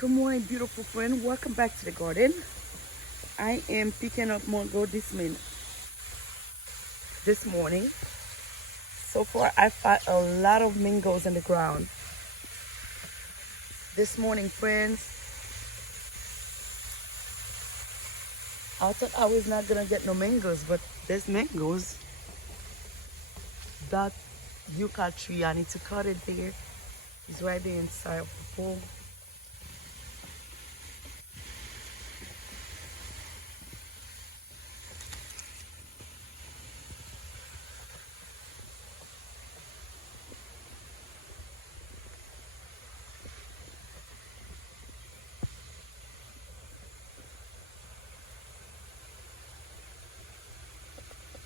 Good morning, beautiful friend. Welcome back to the garden. I am picking up mango this morning. So far, I found a lot of mangoes on the ground. This morning, friends, I thought I was not gonna get no mangoes, but there's mangoes. That yucca tree, I need to cut it there. It's right there inside of the pool.